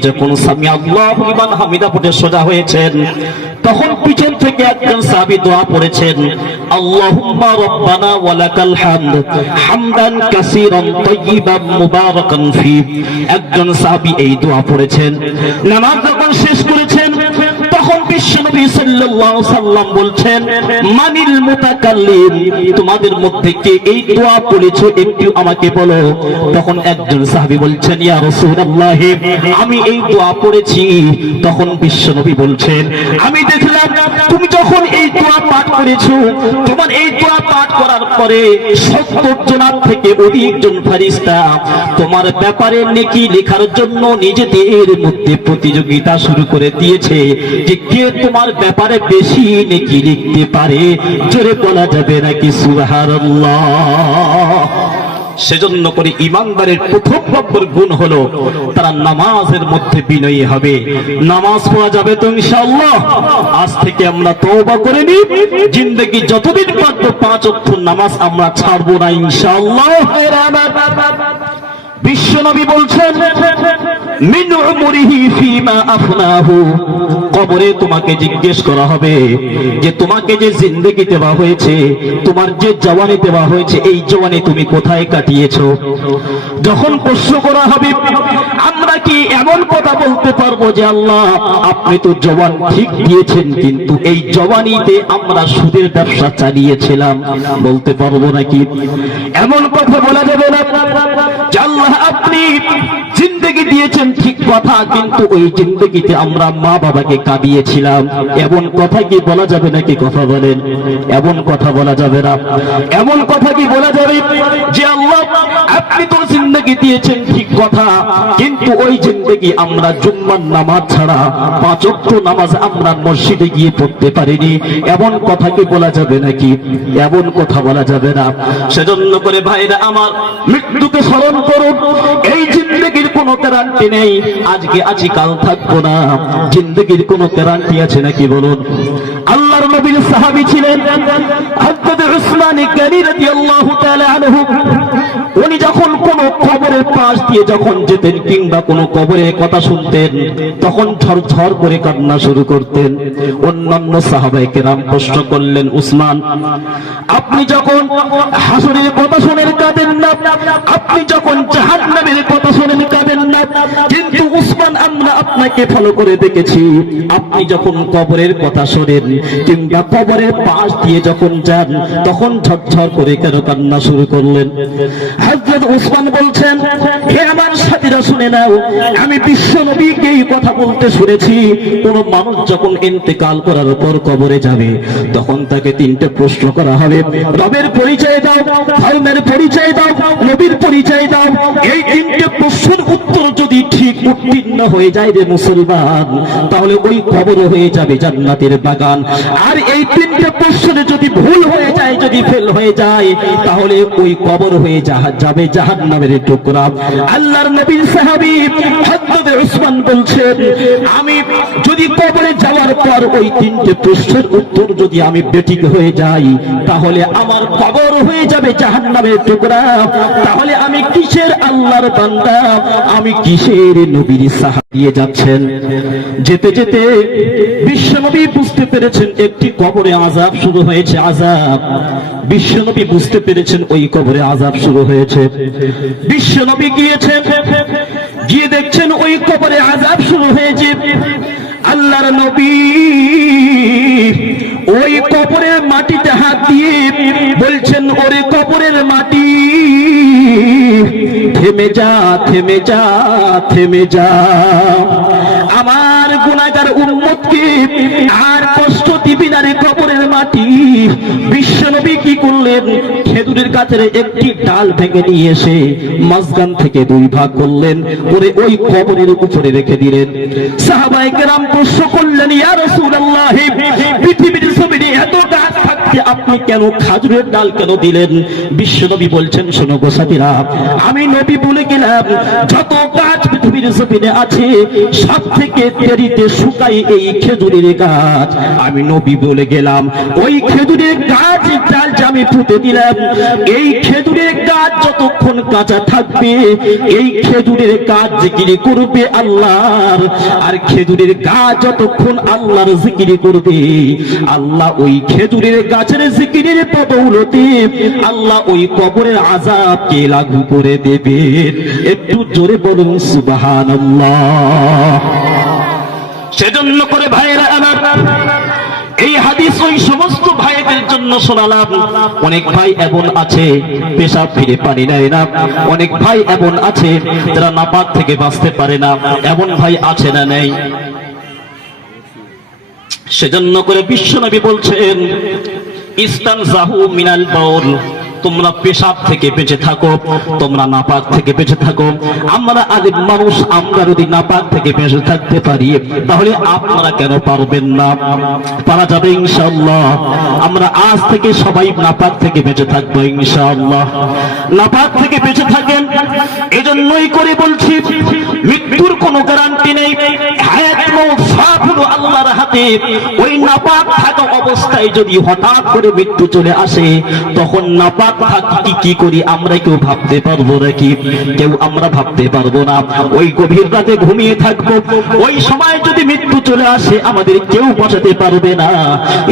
যখন আল্লাহ ইমান হামিদা সোজা হয়েছেন, তখন পিছন থেকে একজন সাহাবী দোয়া পড়েছেন, আল্লাহুম্মা হামদ হামদান কাসীরান তাইয়িবান মুবারাকান ফি। একজন এই দোয়া পড়েছেন। নামাজ যখন শেষ করেছেন, তখন আমি এই দোয়া পড়েছি। তখন বিশ্বনবী বলছেন, আমি দেখলাম তুমি যখন এই দোয়া পাঠ করেছ, তোমার এই দোয়া পাঠ করার পরে সত্তর জনার থেকে অধিক জন ফারিস্তা তোমার ব্যাপারে নেকি লেখার জন্য নিজেদের মধ্যে প্রতিযোগিতা শুরু করে দিয়েছে যে কে তোমার ব্যাপারে বেশি নেকি লিখতে পারে। জোরে বলা যাবে নাকি সুবহানাল্লাহ? সেজন্য করে ইমানদারের প্রথম নম্বর গুণ হলো, তারা নামাজের মধ্যে বিনয়ী হবে। নামাজ পড়া যাবে তো ইনশাআল্লাহ। আজ থেকে আমরা তওবা করে নিই। জিন্দেগি যতদিন পারব, পাঁচ ওয়াক্ত নামাজ আমরা ছাড়বো না ইনশাআল্লাহ। বিশ্বনবী বলছেন মিন উমরিহি ফিমা আফনাহু। কবরে তোমাকে জিজ্ঞেস করা হবে যে তোমাকে যে জিন্দেগি দেওয়া হয়েছে, তোমার যে জওয়ানি দেওয়া হয়েছে, এই জওয়ানি তুমি কোথায় কাটিয়েছো? যখন প্রশ্ন করা হবে, আমরা কি এমন কথা বলতে পারব যে আল্লাহ, আপনি তো জওয়ান ঠিক দিয়েছেন, কিন্তু এই জওয়ানিতে আমরা সুদের ব্যবসা চালিয়েছিলাম। বলতে পারব নাকি? এমন কথা বলা যাবে না আল্লাহ আপনি জিন্দগি দিয়েছেন ঠিক কথা, কিন্তু ওই জিন্দগিতে আমরা মা বাবাকে কাঁদিয়েছিলাম। এমন কথা কি বলা যাবে নাকি কথা বলেন? এমন কথা বলা যাবে না। এমন কথা কি বলা যাবে যে আল্লাহ, আপনি তো জিন্দগি দিয়েছেন ঠিক কথা, কিন্তু ওই জিন্দগি আমরা জুম্মার নামাজ ছাড়া পাঁচ ওয়াক্ত নামাজ আমরা মসজিদে গিয়ে পড়তে পারিনি। এমন কথা কি বলা যাবে নাকি? এমন কথা বলা যাবে না। সেজন্য করে ভাইরা আমার মৃত্যুকে স্মরণ করুন। এই জিন্দগির কোনো গ্যারান্টি নেই। আজকে আছি, কাল থাকব না। জিন্দগির কোনো গ্যারান্টি আছে নাকি বলুন? আল্লাহর নবীর সাহাবী ছিলেন হযরত উসমান গনি রাদিয়াল্লাহু আনহু। উনি যখন কোন কবরের পাশ দিয়ে যখন যেতেন কিংবা কোন কবরের কথা শুনতেন, তখন ঝর ঝর করে কান্না শুরু করতেন। অন্যান্য সাহাবায়ে কেরাম প্রশ্ন করলেন, উসমান, আপনি যখন হাসরের কথা শুনেন কাঁদেন না, আপনি যখন জাহান্নামের কথা শুনেন কাঁদেন না, কিন্তু উসমান আমরা আপনাকে ফলো করে দেখেছি। আপনি যখন কবরের কথা শোনেন কিংবা কবরের পাশ দিয়ে যখন যান, তখন ঝরঝর করে কেন কান্না শুরু করলেন? হযরত উসমান বলছেন, হে আমার সাথীরা, শুনে নাও, আমি বিশ্ব নবীকে এই কথা বলতে শুনেছি। কোন মানুষ যখন ইন্তেকাল করার পর কবরে যাবে, তখন তাকে তিনটে প্রশ্ন করা হবে। রবের পরিচয় দাও, ধর্মের পরিচয় দাও, নবীর পরিচয় দাও। এই তিনটে প্রশ্নের উত্তর যদি ঠিক উত্তীর্ণ হয়ে যায় রে মুসলমান। তাহলে ওই কবর হয়ে যাবে জান্নাতের বাগান। আর এই তিনটে প্রশ্নে যদি ভুল হয়ে যায়, যদি ফেল হয়ে যায়, তাহলে ওই কবর হয়ে যাবে যাবে জাহান্নামের টুকরা। আল্লাহর নবীর সাহাবী হযরত উসমান বলছেন, আমি যদি কবরে যাওয়ার পর ওই তিনটে প্রশ্নের উত্তর যদি আমি বেঠিক হয়ে যাই, তাহলে আমার কবর হয়ে যাবে জাহান্নামের টুকরা। তাহলে আমি কিসের আল্লাহর বান্দা? আমি কিসের নবীর সাহা দিয়ে যাচ্ছেন? যেতে যেতে বিশ্বনবী বুঝতে পেরেছেন একটি কবরে আজাব শুরু হয়েছে আজাব বিশ্বনবী বুঝতে পেরেছেন ওই কবরে আজাব শুরু হয়েছে। বিশ্বনবী গিয়েছেন, গিয়ে দেখছেন ওই কবরে আজাব শুরু হয়েছে। আল্লাহর নবী ওই কবরের মাটিতে হাত দিয়ে বলছেন, ওরে কবরের মাটি, থেমে যা থেমে যা থেমে যা। আমার গুণাগার উম্মতকে আর কষ্ট দিবি না রে কবরের মাটি। বিশ্বনবী কি করলেন? খেজুরের গাছের একটি ডাল ভেঙে নিয়ে এসে মাঝখান থেকে দুই ভাগ করলেন, করে ওই কবরের উপরে রেখে দিলেন। সাহাবায়ে কেরাম প্রশ্ন করলেন, ইয়া রাসূলুল্লাহ, পৃথিবীর জমিনে এত গাছ থাকতে আপনি কেন খাজুরের ডাল কেন দিলেন? বিশ্বনবী বলছেন, শোনো গো সাথীরা, আমি নবী বলে গেলাম, যত গাছ পৃথিবীর জমিনে আছে সব থেকে দেরিতে শুকাই এই খেজুরের গাছ। আমি নবী বলে গেলাম, ওই খেজুরের গাছ, ডাল আমি পুঁতে দিলাম, এই খেজুরের গাছ যতক্ষণ কাঁচা থাকবে, এই খেজুরের গাছ জিকিরি করবে আল্লাহর, আর খেজুরের গাছ যতক্ষণ আল্লাহর জিকিরি করবে, আল্লাহ ওই খেজুরের গাছের জিকিরের বদৌলতে আল্লাহ ওই কবরের আজাবকে লাগু করে দেবে একটু জোরে বলুন, সুবহানাল্লাহ। সেজন্য করে ভাইয়েরা আমার এই হাদিস ওই সমস্ত ভাইদের জন্য শোনালাম। অনেক ভাই এমন আছে, পেশাব ফিরে পানি নেয় না। অনেক ভাই এমন আছে, যারা নাপাক থেকে বাঁচতে পারে না। এমন ভাই আছে না নেই। সেজন্য করে বিশ্বনবী বলছেন ইস্তান জাহু মিনাল বাউল। তোমরা পেশাব থেকে বেঁচে থাকো, তোমরা নাপাক থেকে বেঁচে থাকো। আমরা আদিম মানুষ, আমরা যদি নাপাক থেকে বেঁচে থাকতে পারি, তাহলে আপনারা কেন পারবেন না? পারা যাবে ইনশাআল্লাহ। আমরা আজ থেকে সবাই নাপাক থেকে বেঁচে থাকব ইনশাআল্লাহ। নাপাক থেকে বেঁচে থাকেন, এজন্যই করে বলছি, মৃত্যুর কোনো গ্যারান্টি নেই। হায়াত মৌত সব আল্লাহর হাতে। ওই নাপাক থাকা অবস্থায় যদি হঠাৎ করে মৃত্যু চলে আসে, তখন নাপাক থাকি, কি করি আমরা কেউ ভাবতে পারব নাকি? কেউ আমরা ভাবতে পারব না। ওই গভীর রাতে ঘুমিয়ে থাকব। ওই সময় যদি মৃত্যু চলে আসে, আমাদের কেউ বাঁচাতে পারবে না।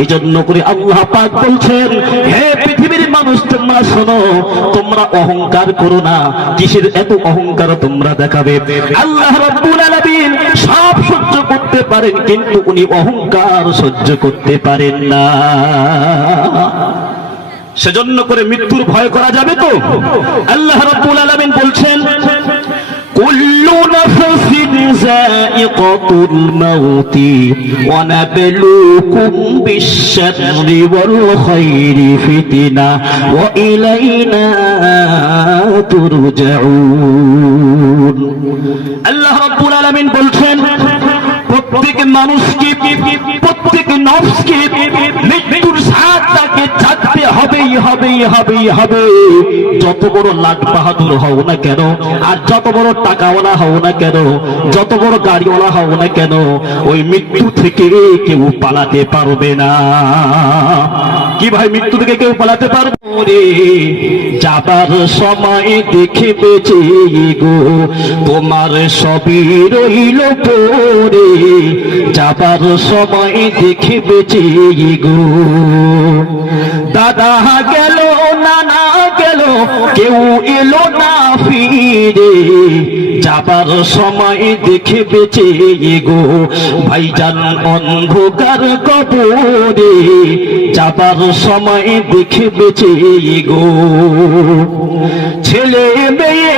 এই জন্য করে আল্লাহ পাক বলছেন, হে পৃথিবীর মানুষ, তোমরা শোনো, তোমরা অহংকার করো না। কিসের এত অহংকার তোমরা দেখাবে? আল্লাহ রাব্বুল আলামিন সব সহ্য করতে পারেন, কিন্তু উনি অহংকার সহ্য করতে পারেন না। সেজন্য করে মৃত্যুর ভয় করা যাবে তো? আল্লাহ রাব্বুল আলামিন বলছেন, কুল্লু নাফসিন যায়িকাতুল মাউত ওয়া নাবলুকুম বিশ-শাররি ওয়াল খায়রি ফিতনা ওয়া ইলাইনা তুরজাউন। আল্লাহ রাব্বুল আলামিন বলছেন প্রত্যেক মানুষকে, প্রত্যেক নফসকে মৃত্যুর স্বাদটাকে চাকতে হবেই হবেই হবেই হবে যত বড় লাট বাহাদুর হও না কেন, আর যত বড় টাকাওয়ালা হও না কেন, যত বড় গাড়িওয়ালা হও না কেন, ওই মৃত্যু থেকে কেউ পালাতে পারবে না। কি ভাই, মৃত্যু থেকে কেউ পালাতে পারবে? রে যাবার সময় দেখে বেঁচে গো, তোমার সবই রইল পরে। যাবার সময় দেখে বেঁচে গো। দাদা গেল, নানা গেল, কেউ এলো না ফিরে। যাবার সময় দেখে বেঁচে গো। ভাইজান অন্ধকার কবরে, যাবার সময় দেখে বেঁচে গো। ছেলে মেয়ে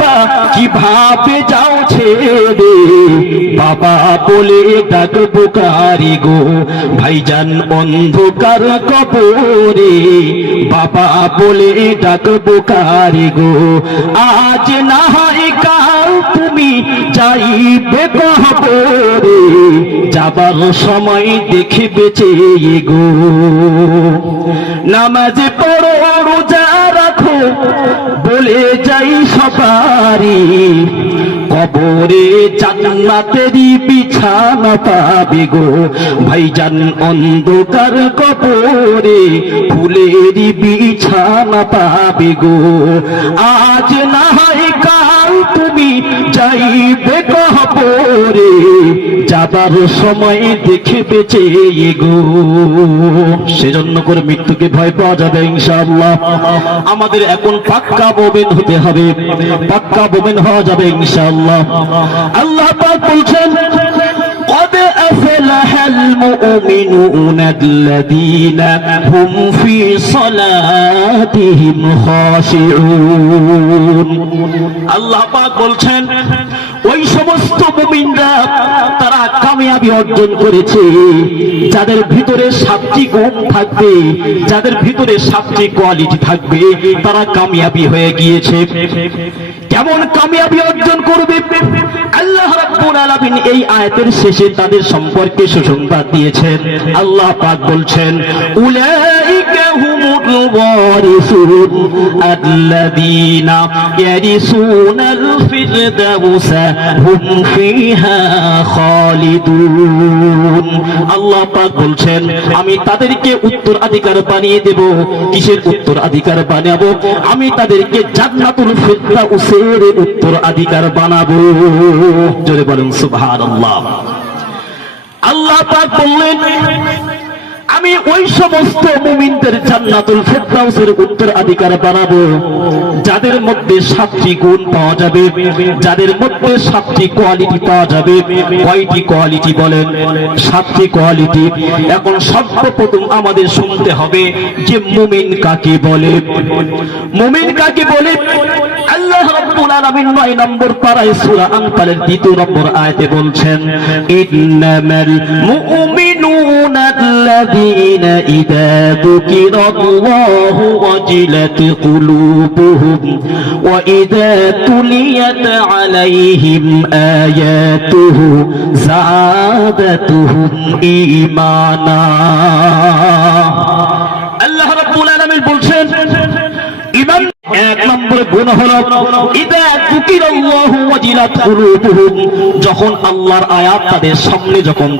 বাবা কীভাবে যাও ছেড়ে? বাবা বলে ডাকবো কারি গো, ভাইজান অন্ধকার কবরে। বাবা বলে ডাকবো কারি গো, আজ না হয় কাল তুমি যাইবে কবরে যাবার সময় দেখে বেঁচে গো নামাজ পড়ো, রোজা রাখো, বলে যাই সবারি কবরে জান্নাতেরই বিছানা পাবে গো। ভাইজান অন্ধকার কবরে ফুলেরই বিছানা পাবে গো। আজ না হয় যাইবে কবরে যাবার সময় দেখে বেঁচে গো সেজন্য করে মৃত্যুকে ভয় পাওয়া যাবে ইনশাআল্লাহ। আমাদের এখন পাক্কা বোমেন হতে হবে। পাক্কা বোমেন হওয়া যাবে ইনশাআল্লাহ। আল্লাহ বলছেন قد أفلح المؤمنون الذين هم في صلاتهم خاشعون আল্লাহ পাক বলছেন ওই সমস্ত মুমিনরা তারা কামিয়াবি অর্জন করেছে। যাদের ভিতরে সাতটি গুণ থাকবে, যাদের ভিতরে সাতটি কোয়ালিটি থাকবে, তারা কামিয়াবি হয়ে গিয়েছে। কেমন কামিয়াবি অর্জন করবে? আল্লাহ রাব্বুল আলামিন এই আয়াতের শেষে তাদের সম্পর্কে সুসংবাদ দিয়েছেন। আল্লাহ পাক বলছেন, উলাইকা ওয়ারিসুন আল্লাযীনা ইয়ারিসুনাল ফিরদাউস হুম ফিহা খালিদুন আল্লাহ পাক বলছেন, আমি তাদেরকে উত্তরাধিকার বানিয়ে দেব। কিসের উত্তরাধিকার বানাবো? আমি তাদেরকে জান্নাতুল ফিরদাউসের উত্তরাধিকার বানাবো। জোরে বলেন, সুবহানাল্লাহ। আল্লাহ পাক বললেন, আমি ওই সমস্ত মুমিনদের জান্নাতুল ফেরদাউসের উত্তরাধিকার বানাবো। যাদের মধ্যে সাতটি গুণ পাওয়া যাবে, যাদের মধ্যে সাতটি কোয়ালিটি পাওয়া যাবে, কয়টি কোয়ালিটি বলেন? সাতটি কোয়ালিটি এখন সর্বপ্রথম আমাদের শুনতে হবে যে মুমিন কাকে বলে? মুমিন কাকে বলে? আল্লাহ রাব্বুল আলামিন 9 নম্বর পারায় সূরা আনফালের দ্বিতীয় নম্বর আয়াতে বলছেন, ইন্নামাল মুমিনুনা যুকিরাল্লাহু ওয়াজিলাত কুলুবুহুম ওয়া ইযা তুলিয়াত আলাইহিম আয়াতুহু যাদাতুহুম ঈমানা আল্লাহ রাব্বুল আলামিন বলছেন ইমান এক নম্বর গুণ যখন আল্লাহর আয়াত তাদের সামনে যখন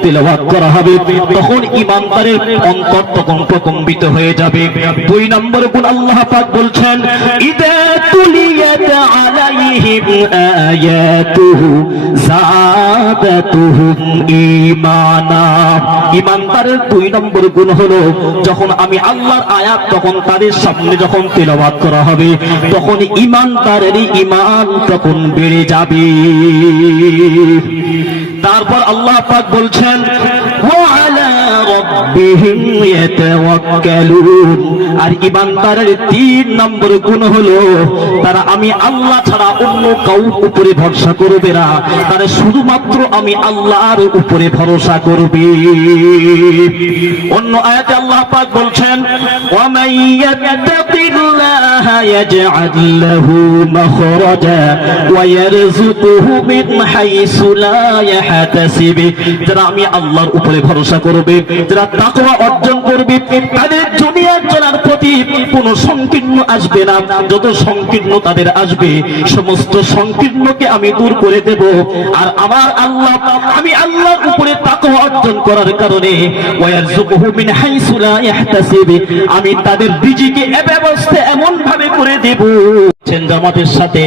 করা হবে, তখন ঈমানদারের অন্তর তখন প্রকম্পিত হয়ে যাবে। দুই নম্বর গুণ আল্লাহ পাক বলছেন দুই নম্বর গুণ হলো, যখন আমি আল্লাহর আয়াত তখন তাদের সামনে যখন তেলাওয়াত করা হবে, তখন ইমানদারের ইমান তখন বেড়ে যাবে। তারপর আল্লাহ পাক বলছেন আর ইমানদারের তিন নম্বর গুণ হলো, তারা আমি আল্লাহ ছাড়া অন্য কাউর উপরে ভরসা করবে না। তারা শুধুমাত্র আমি আল্লাহর উপরে ভরসা করবে। অন্য আয়াতে আল্লাহ পাক বলছেন যারা আমি আল্লাহর উপরে ভরসা করবে যারা তাকওয়া অর্জন করবে, তাদের দুনিয়ার চলার প্রতি কোনো সংকীর্ণ আসবে না। যত সংকীর্ণ তাদের আসবে, সমস্ত সংকীর্ণকে আমি দূর করে দেব। আর আমার আল্লাহ, আমি আল্লাহর উপরে তাকওয়া অর্জন করার কারণে, ওয়ারযুকুহু মিন হাইসু লা ইয়াহতাসিব, আমি তাদের রিজিকে ব্যবস্থা এমন ভাবে করে দেব। জামাতের সাথে